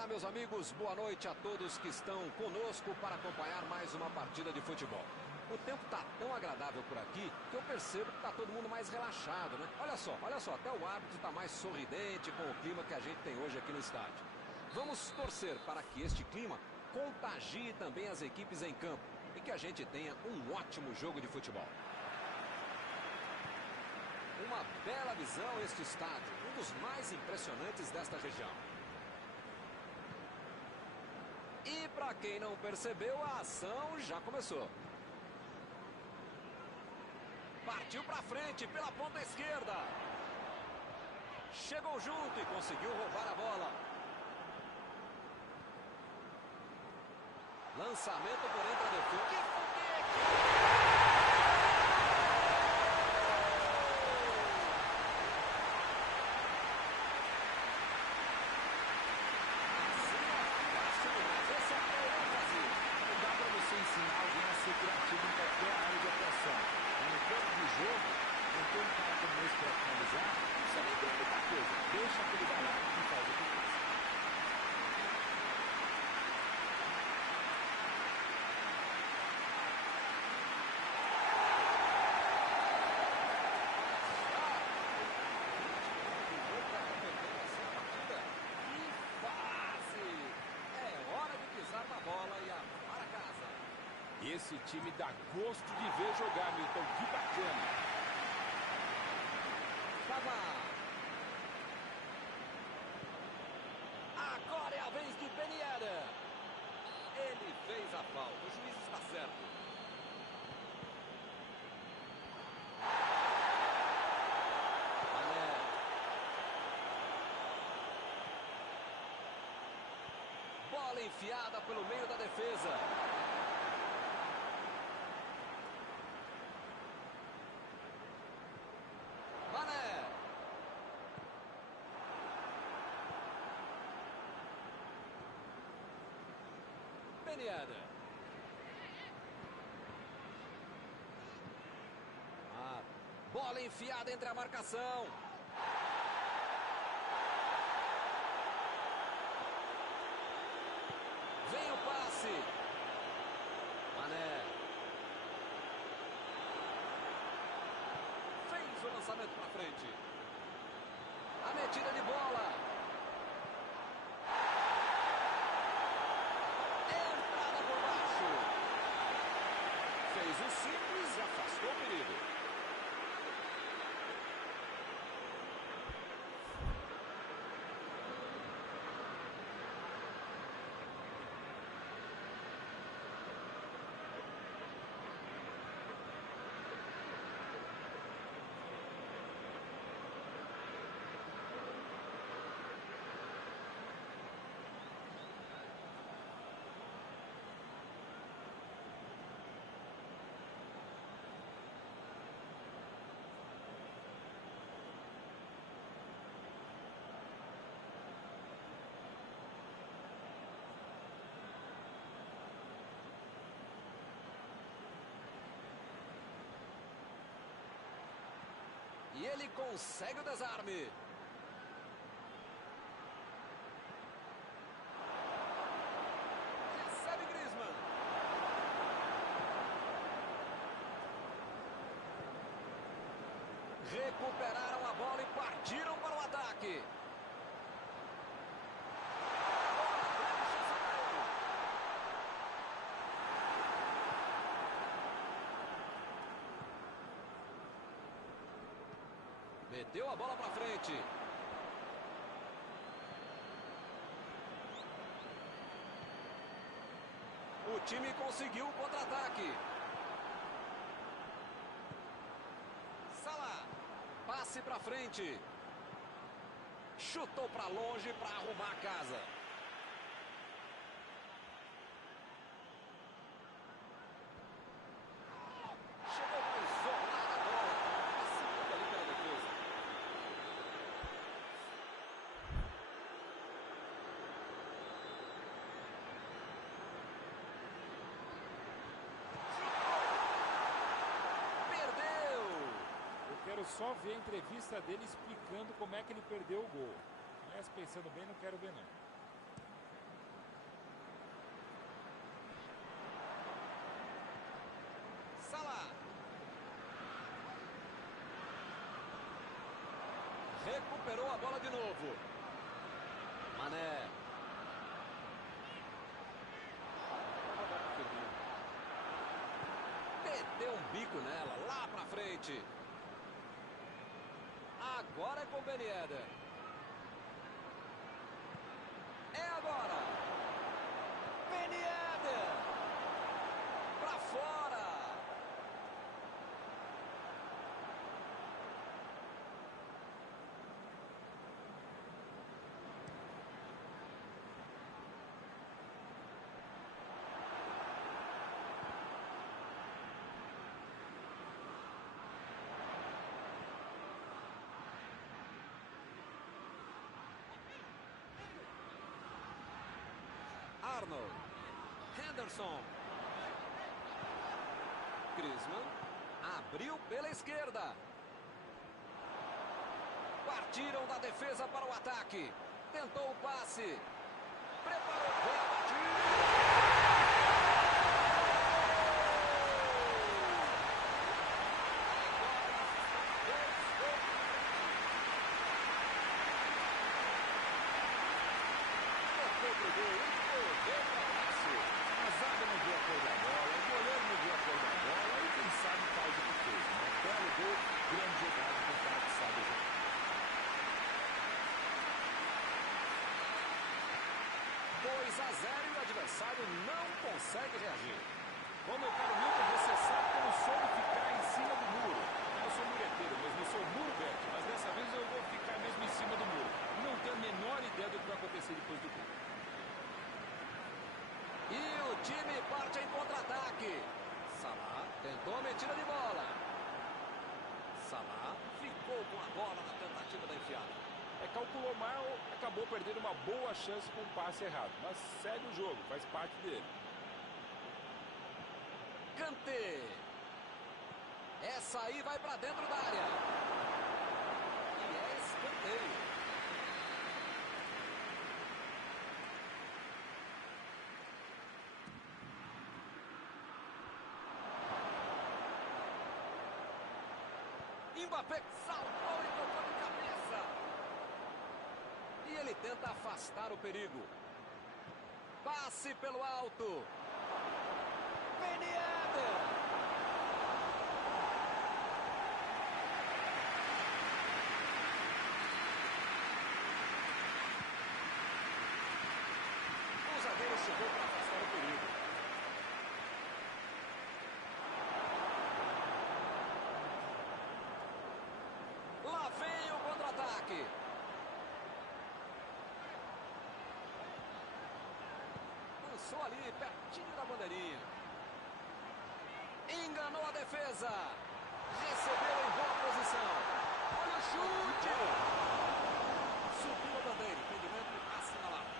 Olá, meus amigos, boa noite a todos que estão conosco para acompanhar mais uma partida de futebol. O tempo está tão agradável por aqui que eu percebo que está todo mundo mais relaxado, né? Olha só, até o árbitro está mais sorridente com o clima que a gente tem hoje aqui no estádio. Vamos torcer para que este clima contagie também as equipes em campo e que a gente tenha um ótimo jogo de futebol. Uma bela visão este estádio, um dos mais impressionantes desta região. E para quem não percebeu, a ação já começou. Partiu para frente pela ponta esquerda. Chegou junto e conseguiu roubar a bola. Lançamento por entre a defesa. Que foguete! Ensinar alguém a ser criativo em qualquer área de atuação. No campo de jogo, não tem um cara como esse para finalizar, não precisa nem ter muita coisa. Deixa que ele vai lá e faz o que faz. Que fase! É hora de pisar na bola e arrumar a casa. Esse time dá gosto de ver jogar, Milton. Que bacana. Agora é a vez de Ben Yedder. Ele fez a falta. O juiz está certo. Mané. Bola enfiada pelo meio da defesa. Mané. Ben Yedder. Bola enfiada entre a marcação. Vem o passe. Mané. Fez o lançamento para frente. A metida de bola. Entrada por baixo. Fez o simples e afastou o perigo. E ele consegue o desarme. Recebe Griezmann. Recuperaram a bola e partiram para o ataque. Meteu a bola para frente. O time conseguiu o contra-ataque. Salah. Passe para frente. Chutou para longe para arrumar a casa. Chegou para isolar a bola. Passando ali pela defesa. Quero só ver a entrevista dele explicando como é que ele perdeu o gol. Mas pensando bem, não quero ver não. recuperou a bola de novo. Mané. Meteu um bico nela, lá pra frente. Agora é com o Ben Yedder. É agora. Ben Yedder. Pra fora. Arnold. Henderson. Griezmann. Abriu pela esquerda. Partiram da defesa para o ataque. Tentou o passe. Preparou. Foi a batida. A zaga não viu a cor da bola, o goleiro não viu a cor da bola, e quem sabe faz o que fez. Né? Belo gol, grande jogada com o cara que sabe jogar. 2-0 e o adversário não consegue reagir. Bom, meu caro Milton, você sabe que eu não sou de ficar em cima do muro. Eu sou mureteiro, mas não sou muro verde. Mas dessa vez eu vou ficar mesmo em cima do muro. Não tenho a menor ideia do que vai acontecer depois do gol. E o time parte em contra-ataque. Salah tentou a metida de bola. Salah ficou com a bola na tentativa da enfiada. Calculou mal, acabou perdendo uma boa chance com um passe errado. Mas segue o jogo, faz parte dele. Kanté. Essa aí vai pra dentro da área. E é escanteio. Mbappé saltou e tocou de cabeça. E ele tenta afastar o perigo. Passe pelo alto. Ben Yedder. O zagueiro chegou para afastar o perigo. Lá vem o contra-ataque. Lançou ali, pertinho da bandeirinha. Enganou a defesa. Recebeu em boa posição. Olha o chute. Subiu a bandeira. Impedimento assinalado.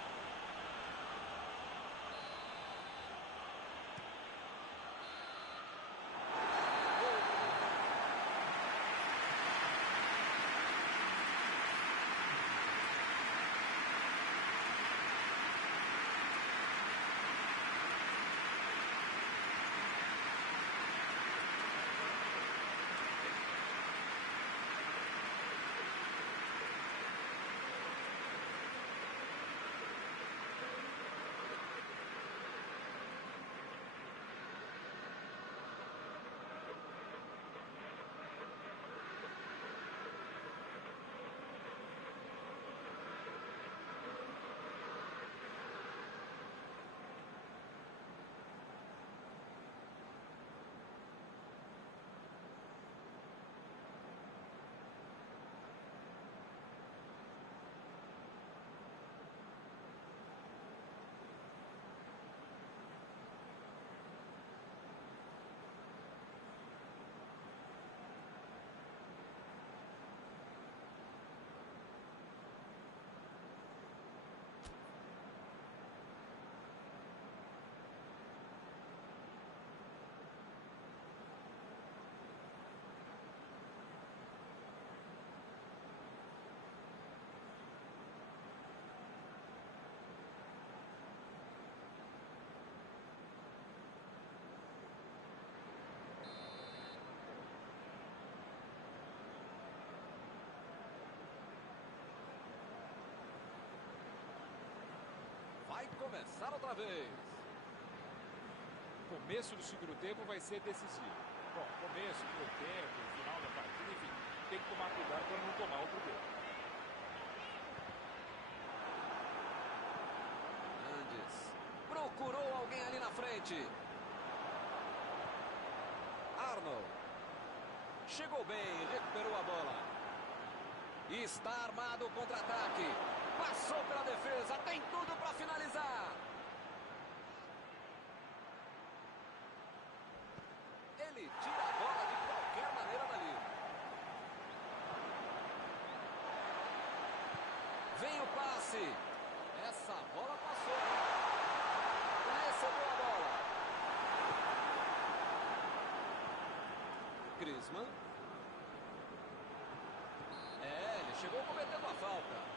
começar outra vez. O começo do segundo tempo vai ser decisivo. Bom, começo, primeiro tempo, final da partida, enfim, tem que tomar cuidado para não tomar outro gol. Hernandes procurou alguém ali na frente. Arnold chegou bem, recuperou a bola. E está armado o contra-ataque. Passou pela defesa, tem tudo para finalizar. Ele tira a bola de qualquer maneira dali. Vem o passe. Essa bola passou. Recebeu a bola. Griezmann. Ele chegou cometendo a falta.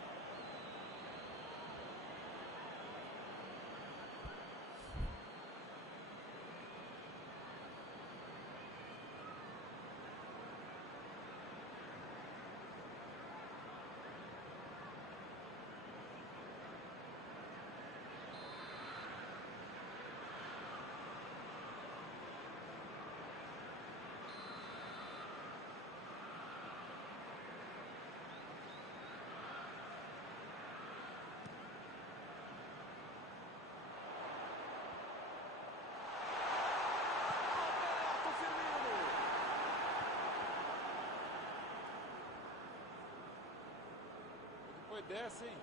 Foi dessa, hein?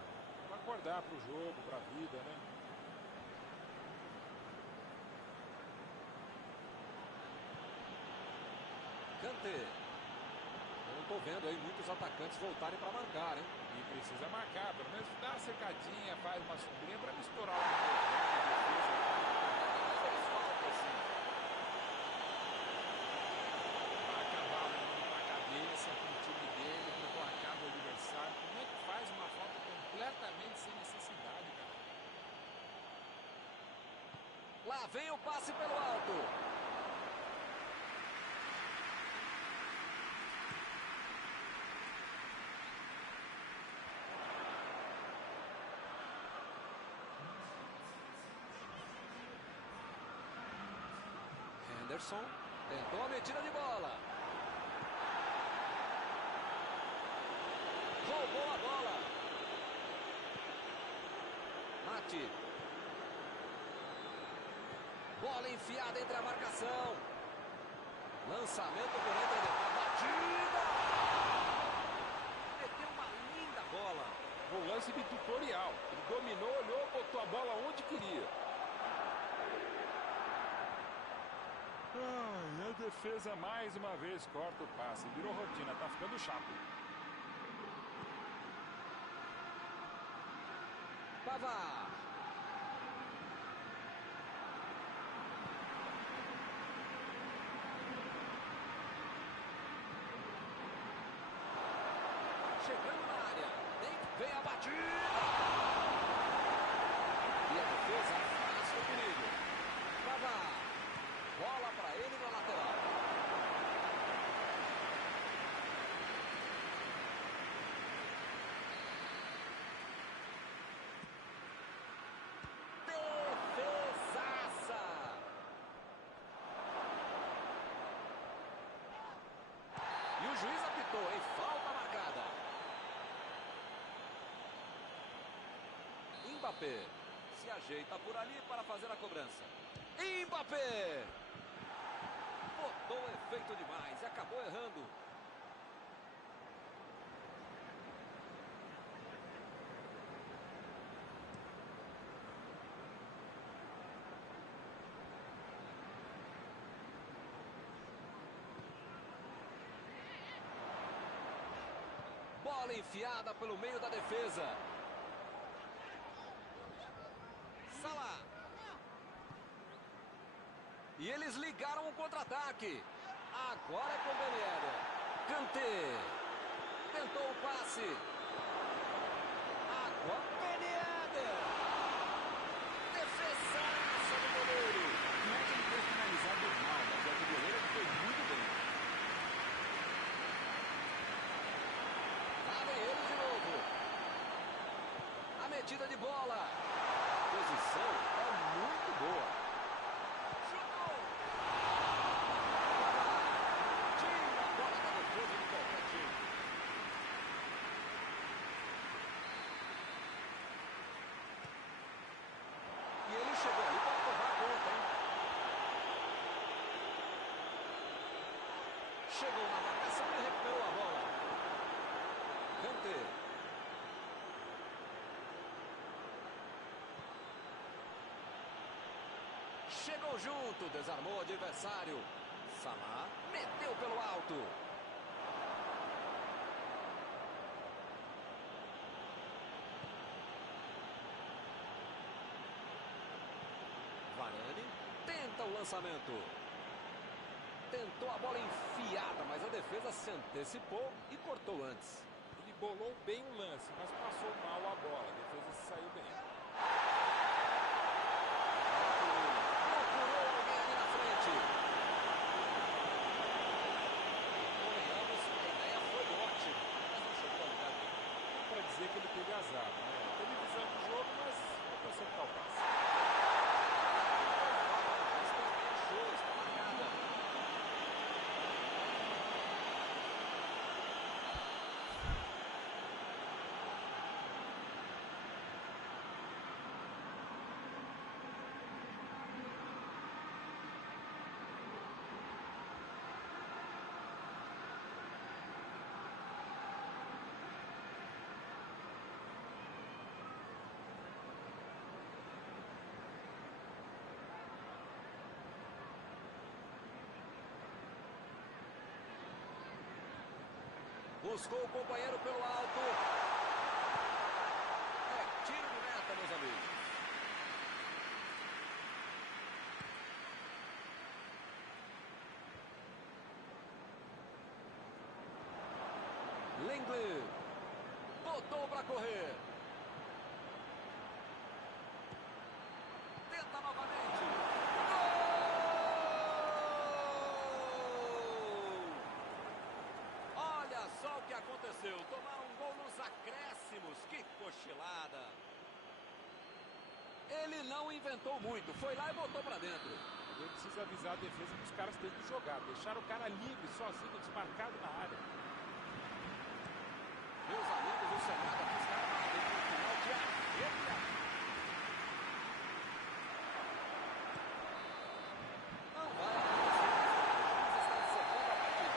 Pra acordar pro jogo, pra vida, né? Kanté. Eu não tô vendo aí muitos atacantes voltarem para marcar, hein? E precisa marcar, pelo menos dá uma secadinha, faz uma sombrinha pra misturar o defesa. Fez falta, sim. Vai acabar olhando pra cabeça pro time dele, pro placar do adversário. Como é que faz uma falta completamente sem necessidade, cara? Lá vem o passe pelo alto. Henderson tentou a metida de bola. Roubou a bola. Mati. Bola enfiada entre a marcação. Lançamento por entre a batida. Meteu uma linda bola. O lance de tutorial. Ele dominou, olhou, botou a bola onde queria. E a defesa mais uma vez corta o passe. Virou rotina, tá ficando chato. Pavard. Chegando na área. Vem a batida. E a defesa afasta o perigo. Pavard. Bola para ele na lateral. Defesaça. E o juiz apitou, hein? Falta marcada. Mbappé se ajeita por ali para fazer a cobrança. Mbappé! Botou efeito demais e acabou errando. Bola enfiada pelo meio da defesa. Salah. E eles ligaram o contra-ataque. Agora é com o Ben Yedder. Kanté. Tentou o passe. Agora Ben Yedder. Defesaça do goleiro. Não é que ele foi finalizado mal, mas é que o goleiro foi muito bem. Lá vem ele de novo. A metida de bola. posição é muito boa. Chutou! Tira a bola da defesa de qualquer jeito. E ele chegou ali para provar a conta, hein? Chegou na marcação e recuperou a bola. Kanté. Chegou junto, desarmou o adversário. Salah meteu pelo alto. Varane tenta o lançamento. Tentou a bola enfiada, mas a defesa se antecipou e cortou antes. Ele bolou bem o lance, mas passou mal a bola. A defesa se saiu bem. Procurou alguém ali na frente. Convenhamos, a ideia foi ótima, mas não chegou a lugar nenhum. Para dizer que ele teve azar, né? Teve visão do jogo, mas não foi acertar o passe. Está marcada. Buscou o companheiro pelo alto. É tiro de meta, meus amigos. Lenglet botou para correr. Tenta novamente. Olha só o que aconteceu. Tomaram um gol nos acréscimos. Que cochilada. Ele não inventou muito. Foi lá e botou para dentro. Ele precisa avisar a defesa que os caras têm que jogar. Deixar o cara livre, sozinho, desmarcado na área. Meus amigos, o cenário aqui está armado em um final de arrepiar. Não vai acontecer. O juiz está encerrando a partida.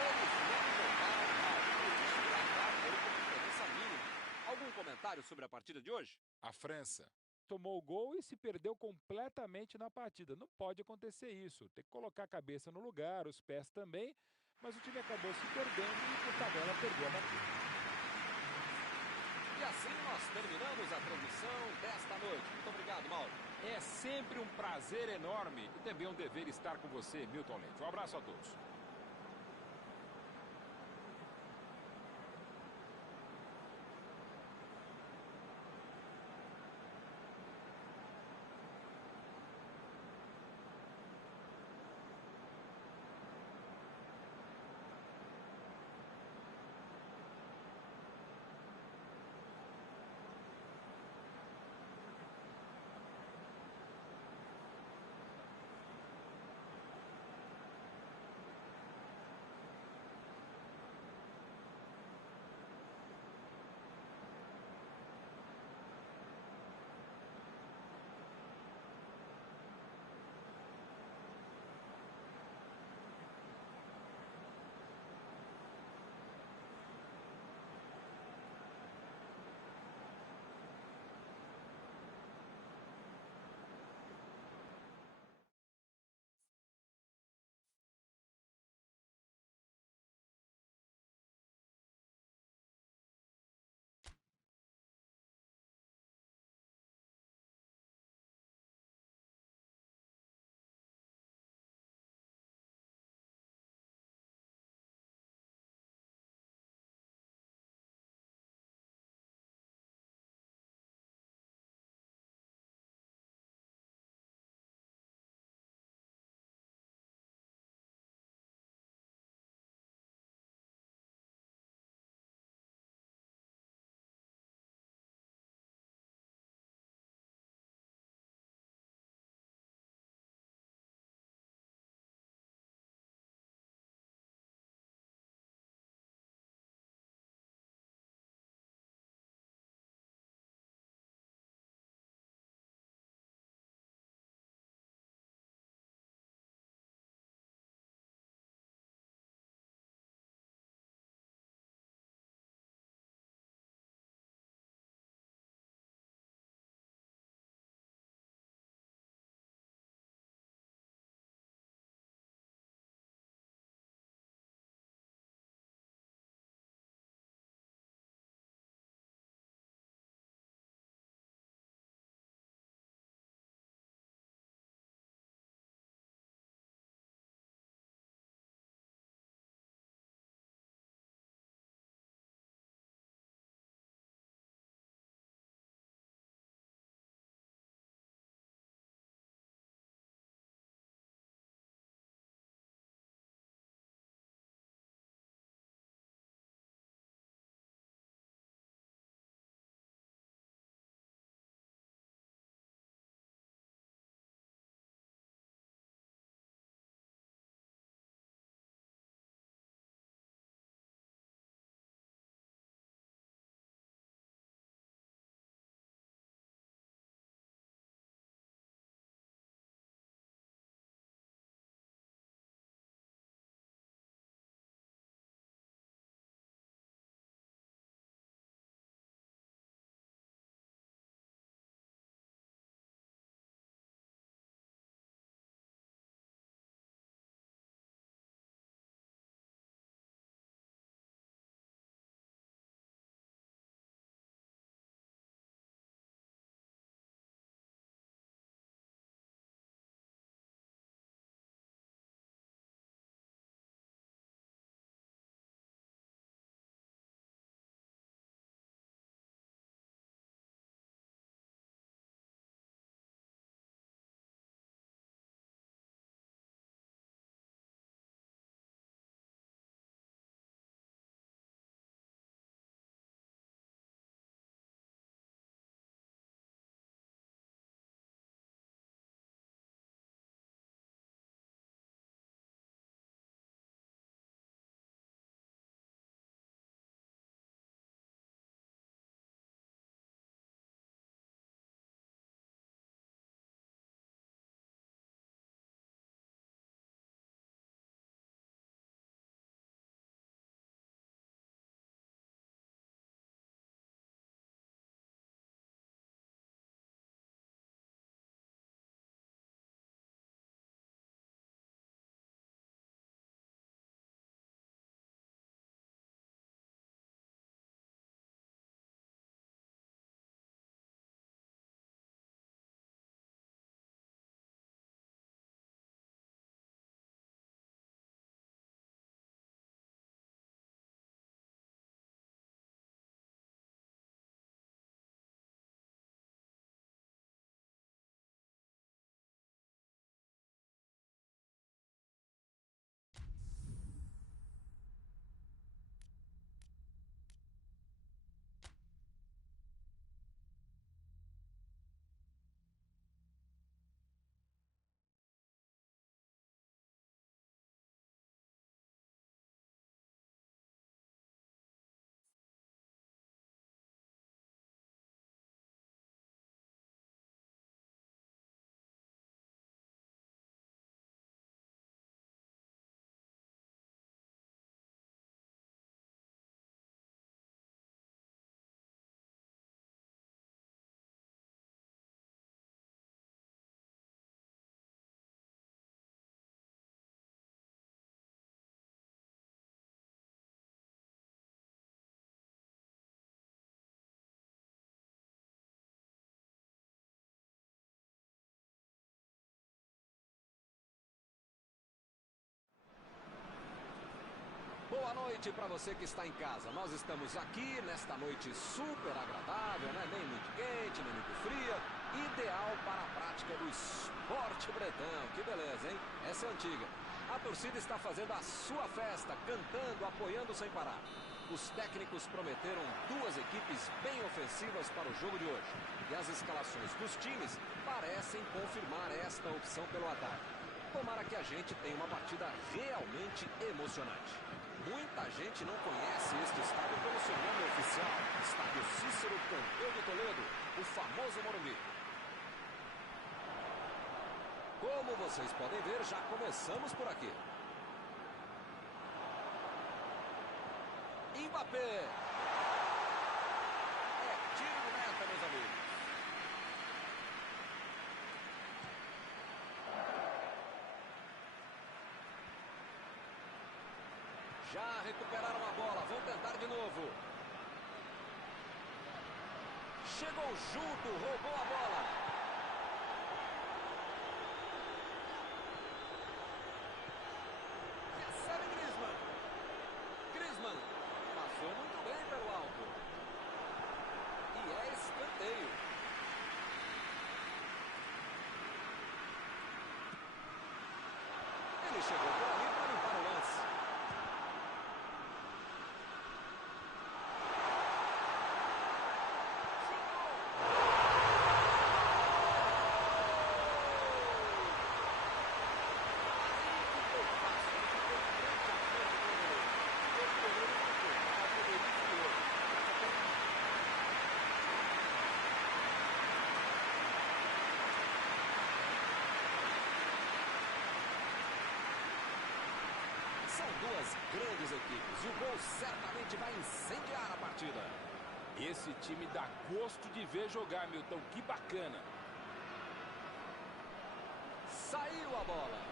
Eles não jogaram mal. Existe placar por uma diferença mínima. Algum comentário sobre a partida de hoje? A França tomou o gol e se perdeu completamente na partida. Não pode acontecer isso. Tem que colocar a cabeça no lugar, os pés também. Mas o time acabou se perdendo e, por tabela, perdeu a partida. E assim nós terminamos a transmissão desta noite. Muito obrigado, Mauro. É sempre um prazer enorme e também um dever estar com você, Milton Leite. Um abraço a todos. Boa noite para você que está em casa. Nós estamos aqui nesta noite super agradável, né? Nem muito quente, nem muito fria. Ideal para a prática do esporte bretão. Que beleza, hein? Essa é antiga. A torcida está fazendo a sua festa, cantando, apoiando sem parar. Os técnicos prometeram duas equipes bem ofensivas para o jogo de hoje. E as escalações dos times parecem confirmar esta opção pelo ataque. Tomara que a gente tenha uma partida realmente emocionante. Muita gente não conhece este estádio pelo seu nome oficial. Estádio Cícero Pompeu de Toledo, o famoso Morumbi. Como vocês podem ver, já começamos por aqui. Mbappé. É tiro de meta, meus amigos. Já recuperaram a bola, vão tentar de novo. Chegou junto, roubou a bola. Recebe Griezmann. Griezmann passou muito bem pelo alto. E é escanteio. Ele chegou por ali para limpar o lance. São duas grandes equipes e o gol certamente vai incendiar a partida. Esse time dá gosto de ver jogar, Milton. Que bacana. Saiu a bola.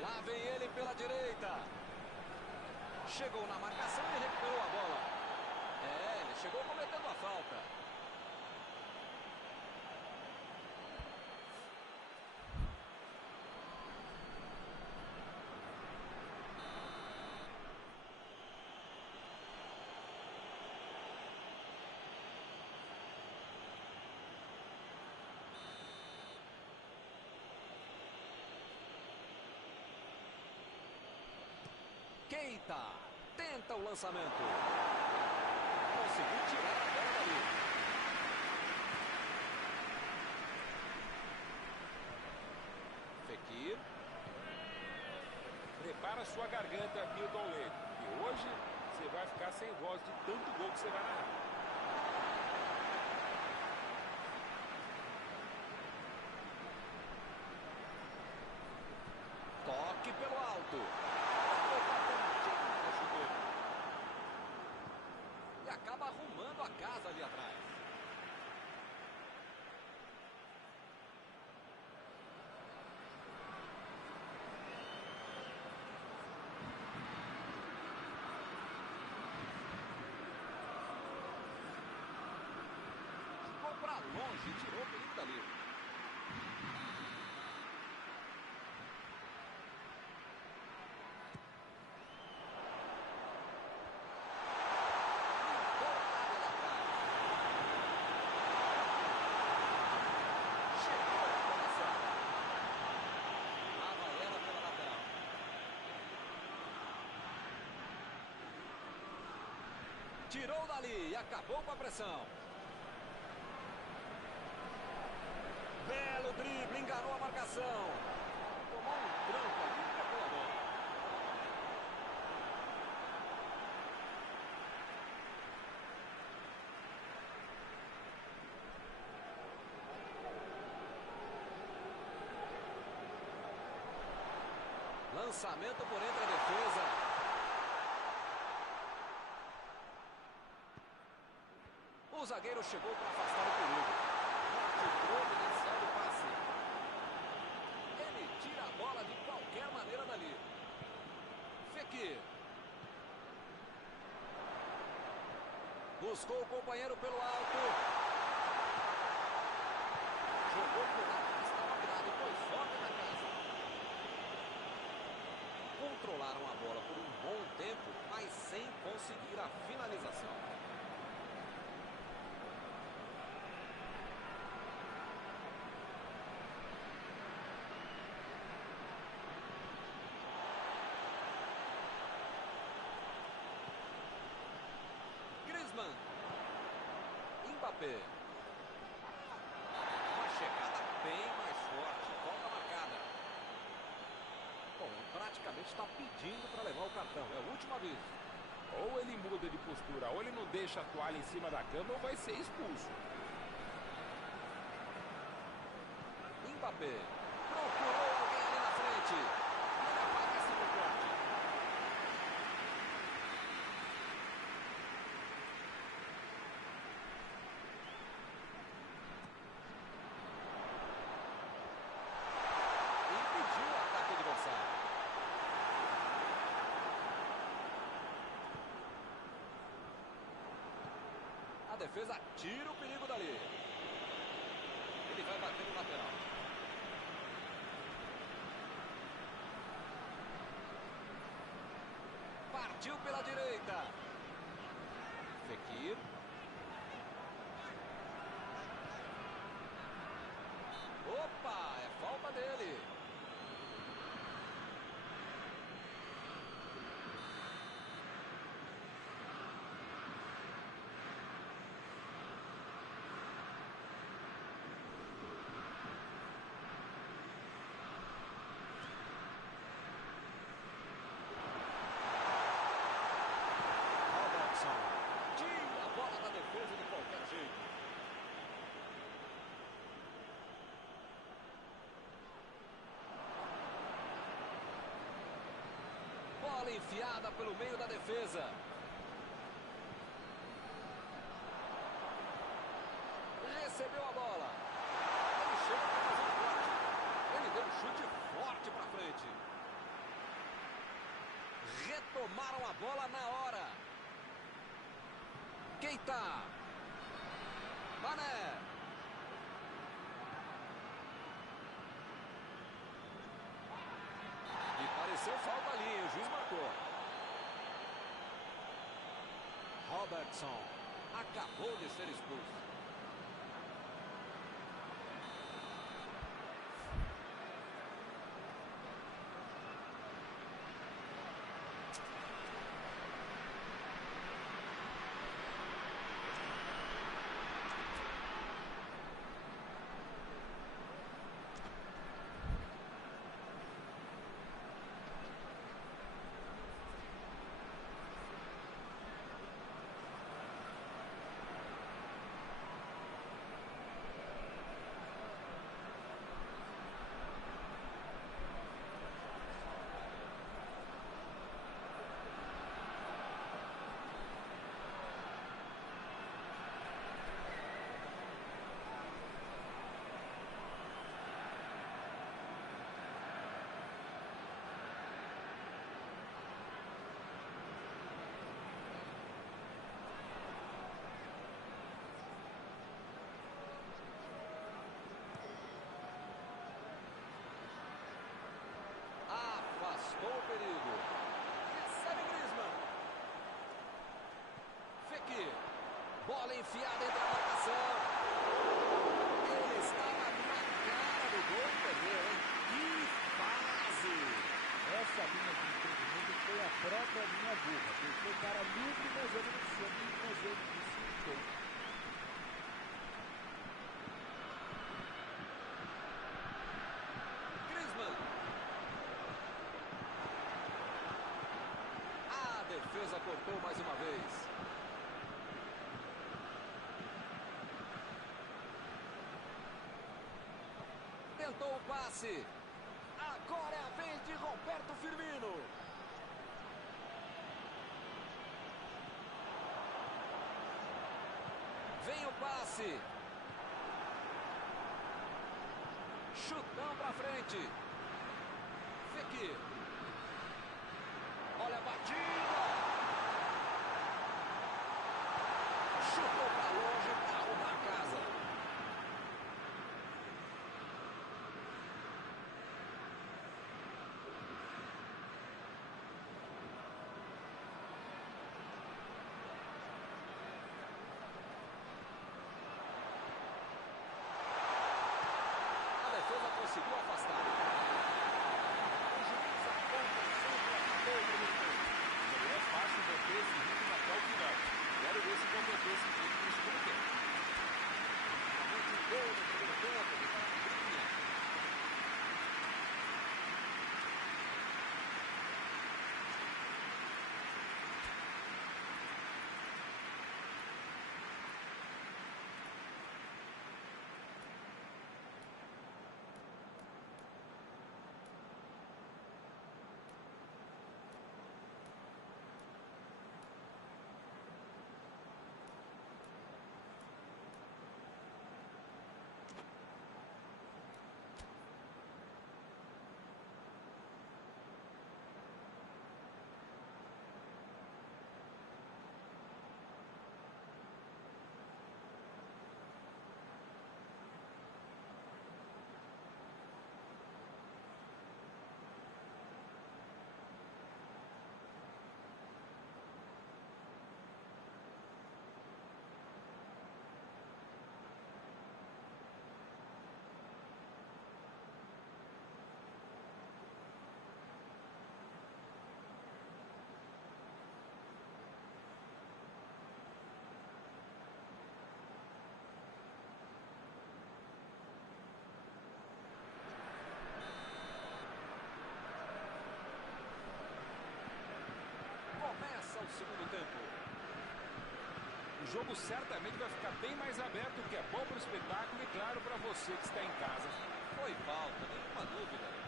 Lá vem ele pela direita. Chegou na marcação e recuperou a bola. É, ele chegou cometendo a falta. Keita tenta o lançamento. Conseguiu tirar a bola dali. Fekir. Prepara sua garganta, Milton Leite. E hoje você vai ficar sem voz de tanto gol que você vai narrar. Toque pelo alto. E acaba arrumando a casa ali atrás. Ficou pra longe, tirou o perigo dali. Tirou dali e acabou com a pressão. Belo drible, enganou a marcação. Tomou um tranco ali e pegou a bola. Lançamento por entre a defesa. O zagueiro chegou para afastar o perigo. Bate providencial do passe. Ele tira a bola de qualquer maneira dali. Fekir. Buscou o companheiro pelo alto. Jogou para o lado que estava virado e foi forte na casa. Controlaram a bola por um bom tempo, mas sem conseguir a finalização. Griezmann. Mbappé. Uma chegada bem mais forte. Falta marcada. Bom, praticamente está pedindo para levar o cartão. É o último aviso. Ou ele muda de postura, ou ele não deixa a toalha em cima da cama, ou vai ser expulso. Mbappé. Procurou alguém ali na frente. Ele aparece no corte. Impediu o ataque adversário. A defesa tira o perigo dali. Ele vai bater no lateral. Partiu pela direita. Fekir. Opa, é falta dele. Robertson. Tira a bola da defesa de qualquer jeito. Bola enfiada pelo meio da defesa. Recebeu a bola. Ele chega para fazer o corte. Ele deu um chute forte para frente. Retomaram a bola na hora. Keita. Mané. E pareceu falta ali, hein? O juiz marcou. Robertson acabou de ser expulso. Afastou o perigo. Recebe Griezmann. Fekir. Bola enfiada entre a marcação. Ele estava na cara do gol e perdeu, hein? Que fase! Essa linha de entendimento foi a própria linha burra. Deixou o cara livre, mas ele não soube fazer isso. Griezmann. A defesa cortou mais uma vez. Tentou o passe. Agora é a vez de Roberto Firmino. passe. Chutão pra frente. Fekir. Olha a batida. Chutou pra longe para arrumar a casa. A defesa conseguiu afastar. O juiz aponta sempre a favor do Fluminense. Não é fácil manter esse ritmo até o final. Quero ver se converter esse ritmo no segundo tempo. Muito gol no primeiro tempo, de Carapicuíba. Começa o segundo tempo. O jogo certamente vai ficar bem mais aberto, o que é bom para o espetáculo e, claro, para você que está em casa. Foi falta, nenhuma dúvida.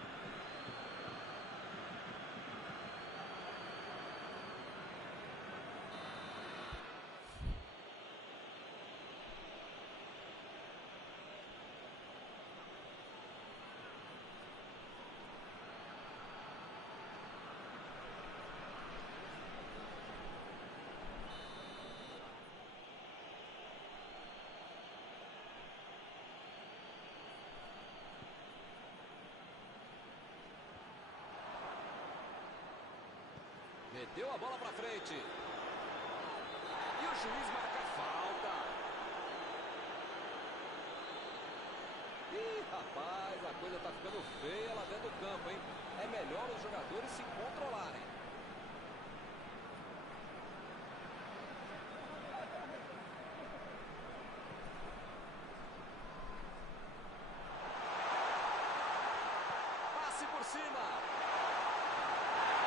Meteu a bola pra frente. E o juiz marca falta. Ih, rapaz, a coisa tá ficando feia lá dentro do campo, hein? É melhor os jogadores se controlarem. Passe por cima.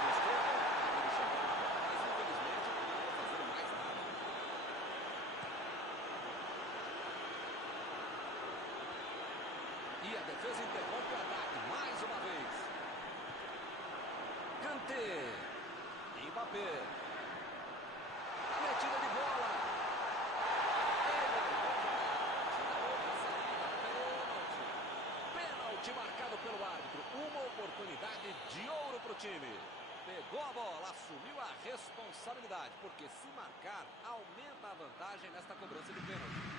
Mostrou que ele chegou na bola, mas infelizmente não deu pra fazer mais nada. E a defesa interrompe o ataque mais uma vez. Kanté. Mbappé. A metida de bola. Ele errou na outra saída. Pênalti. Pênalti marcado pelo árbitro. Uma oportunidade de ouro para o time. Pegou a bola, assumiu a responsabilidade, porque se marcar, aumenta a vantagem nesta cobrança de pênalti.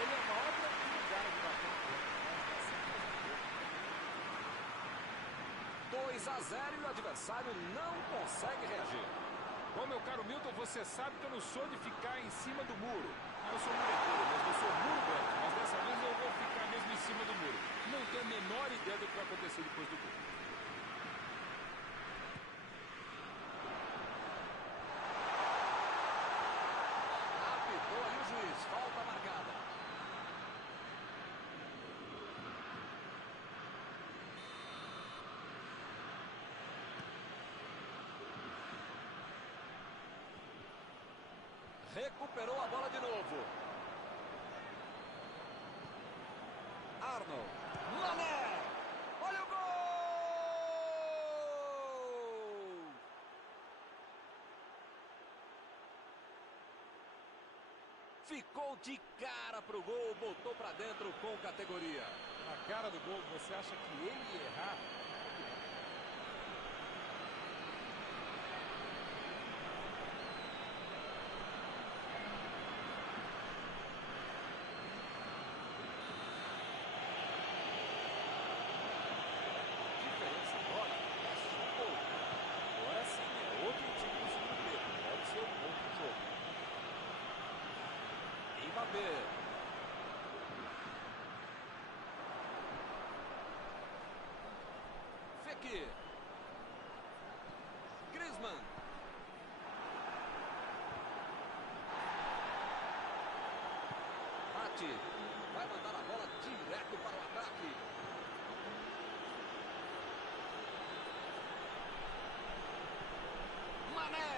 Ele é uma obra tranquilidade de bater o pênalti, né? 2 a 0 e o adversário não consegue reagir. Bom, meu caro Milton, você sabe que eu não sou de ficar em cima do muro. Eu sou mureteiro, mas eu sou muro branco. Mas dessa vez eu vou ficar mesmo em cima do muro. Não tenho a menor ideia do que vai acontecer depois do gol. Apitou ali o juiz, falta marcada. Recuperou a bola de novo. Arnold. Mané. Olha o gol! Ficou de cara pro gol, botou pra dentro com categoria. Na cara do gol, você acha que ele ia errar? Diferença agora é só gol. Agora sim, é outro time no segundo tempo. Pode ser um outro jogo. Mbappé. Fekir. Griezmann. Bate. Vai mandar a bola direto para o ataque. Mané.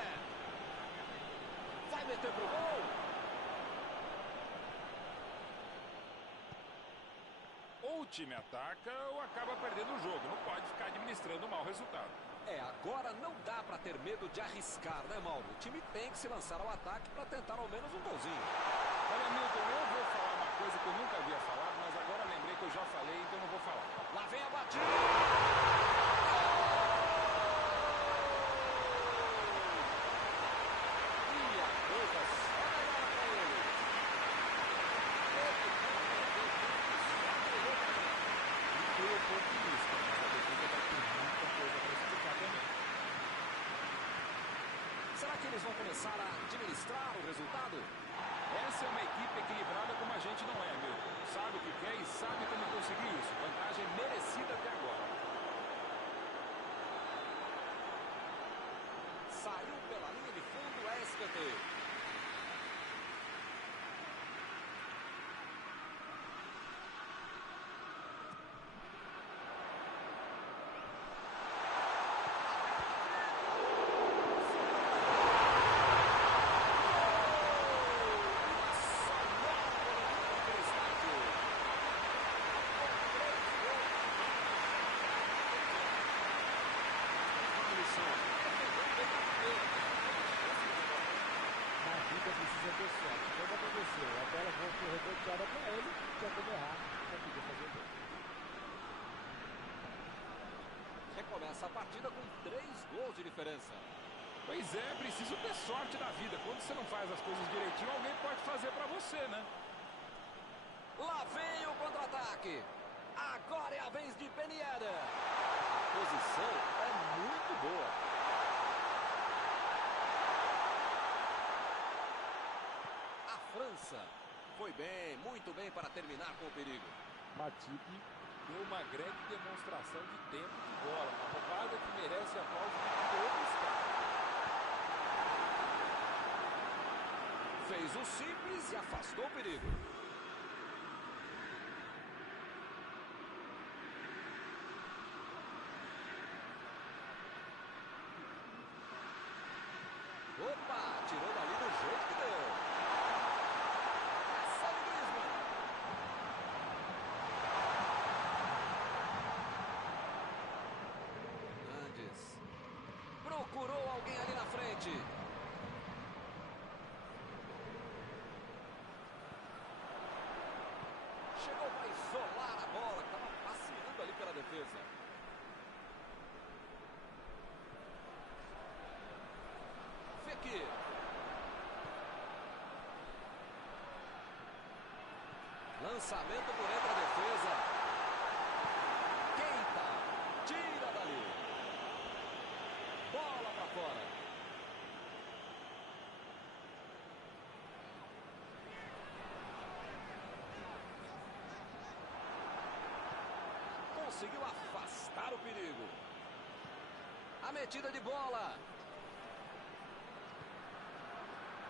Vai meter pro gol. Ou o time ataca ou acaba perdendo o jogo. Não pode ficar administrando um mau resultado. Agora não dá para ter medo de arriscar, né, Mauro? O time tem que se lançar ao ataque para tentar ao menos um golzinho. Olha, Milton, eu vou falar uma coisa que eu nunca havia falado, mas agora lembrei que eu já falei, então não vou falar. Lá vem a batida! E a coisa só melhora para ele. Foi oportunista, mas a defesa vai ter muita coisa para explicar também. Será que eles vão começar a administrar o resultado? Essa é uma equipe equilibrada como a gente não é, Milton. Sabe o que quer e sabe como conseguir isso. Vantagem merecida até agora. Saiu pela linha de fundo, é escanteio. Precisa ter sorte. Quando aconteceu, a bola voltou reboteada para ele, tinha como errar, conseguiu fazer o gol. Recomeça a partida com 3 gols de diferença. Pois é, preciso ter sorte na vida. Quando você não faz as coisas direitinho, alguém pode fazer pra você, né? Lá vem o contra-ataque. Agora é a vez de Ben Yedder. A posição é muito boa. A França foi bem, muito bem para terminar com o perigo. Matip Deu uma grande demonstração de tempo de bola. Uma roubada que merece aplauso de todos os caras. Fez o simples e afastou o perigo. Opa, tirou dali do jeito que deu. Essa de Griezmann. Hernandes. Procurou alguém ali na frente. Chegou para isolar a bola, que estava passeando ali pela defesa. Fekir. Lançamento por entre a defesa. Keita. Tira dali. Bola para fora. Conseguiu afastar o perigo. A metida de bola.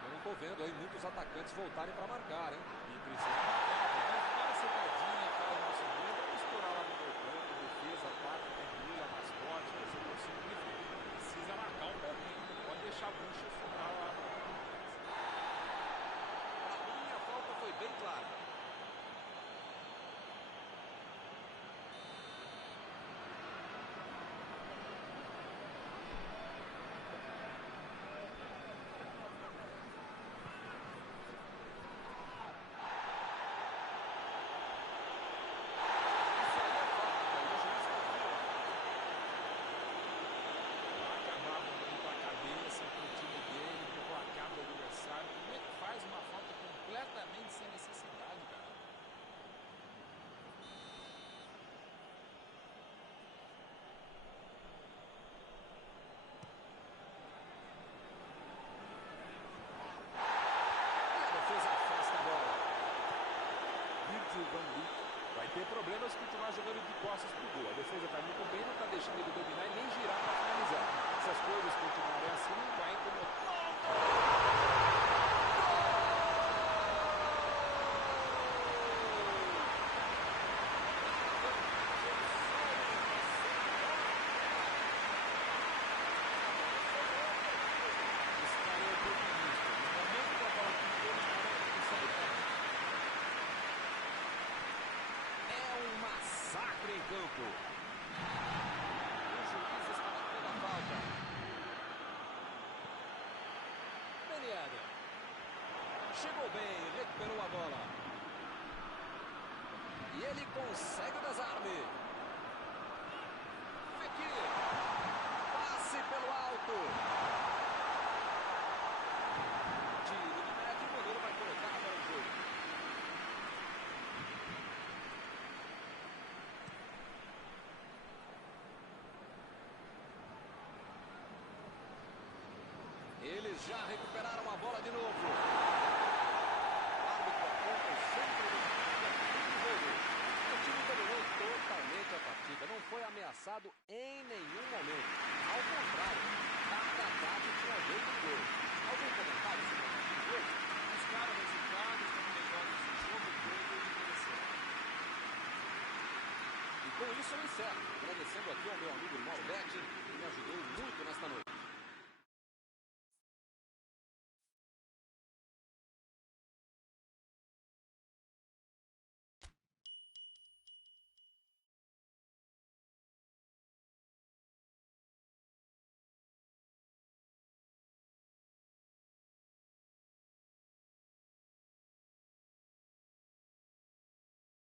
Eu não estou vendo aí muitos atacantes voltarem para marcar, hein? E precisa marcar, mas dá uma secadinha, faz uma subida, vamos estourar lá no meu campo, defesa, ataque, termina, mascote, você consegue. Precisa marcar um pouquinho, não pode deixar a bucha sobrar lá. bem clara. Completamente sem necessidade, cara. E a defesa afasta a bola. Virgil van Dijk vai ter problemas se continuar jogando de costas pro gol. A defesa tá muito bem, não tá deixando ele dominar e nem girar para finalizar. Se as coisas continuarem assim, não vai incomodar. Massacre em campo. O juiz está batendo a falta. Ben Yedder. Chegou bem, recuperou a bola. E ele consegue o desarme. Fekir. Passe pelo alto. Tiro de médio, o goleiro vai colocar a bola no jogo. Eles já recuperaram a bola de novo. O árbitro aponta o centro do jogo. O time dominou totalmente a partida. Não foi ameaçado em nenhum momento. Ao contrário, cada ataque tinha jeito de gol. Algum comentário sobre o jogo? Os caras resultados estão melhores no jogo todo e merecendo. E com isso eu encerro. Agradecendo aqui ao meu amigo Mauro Betti, que me ajudou muito nesta noite.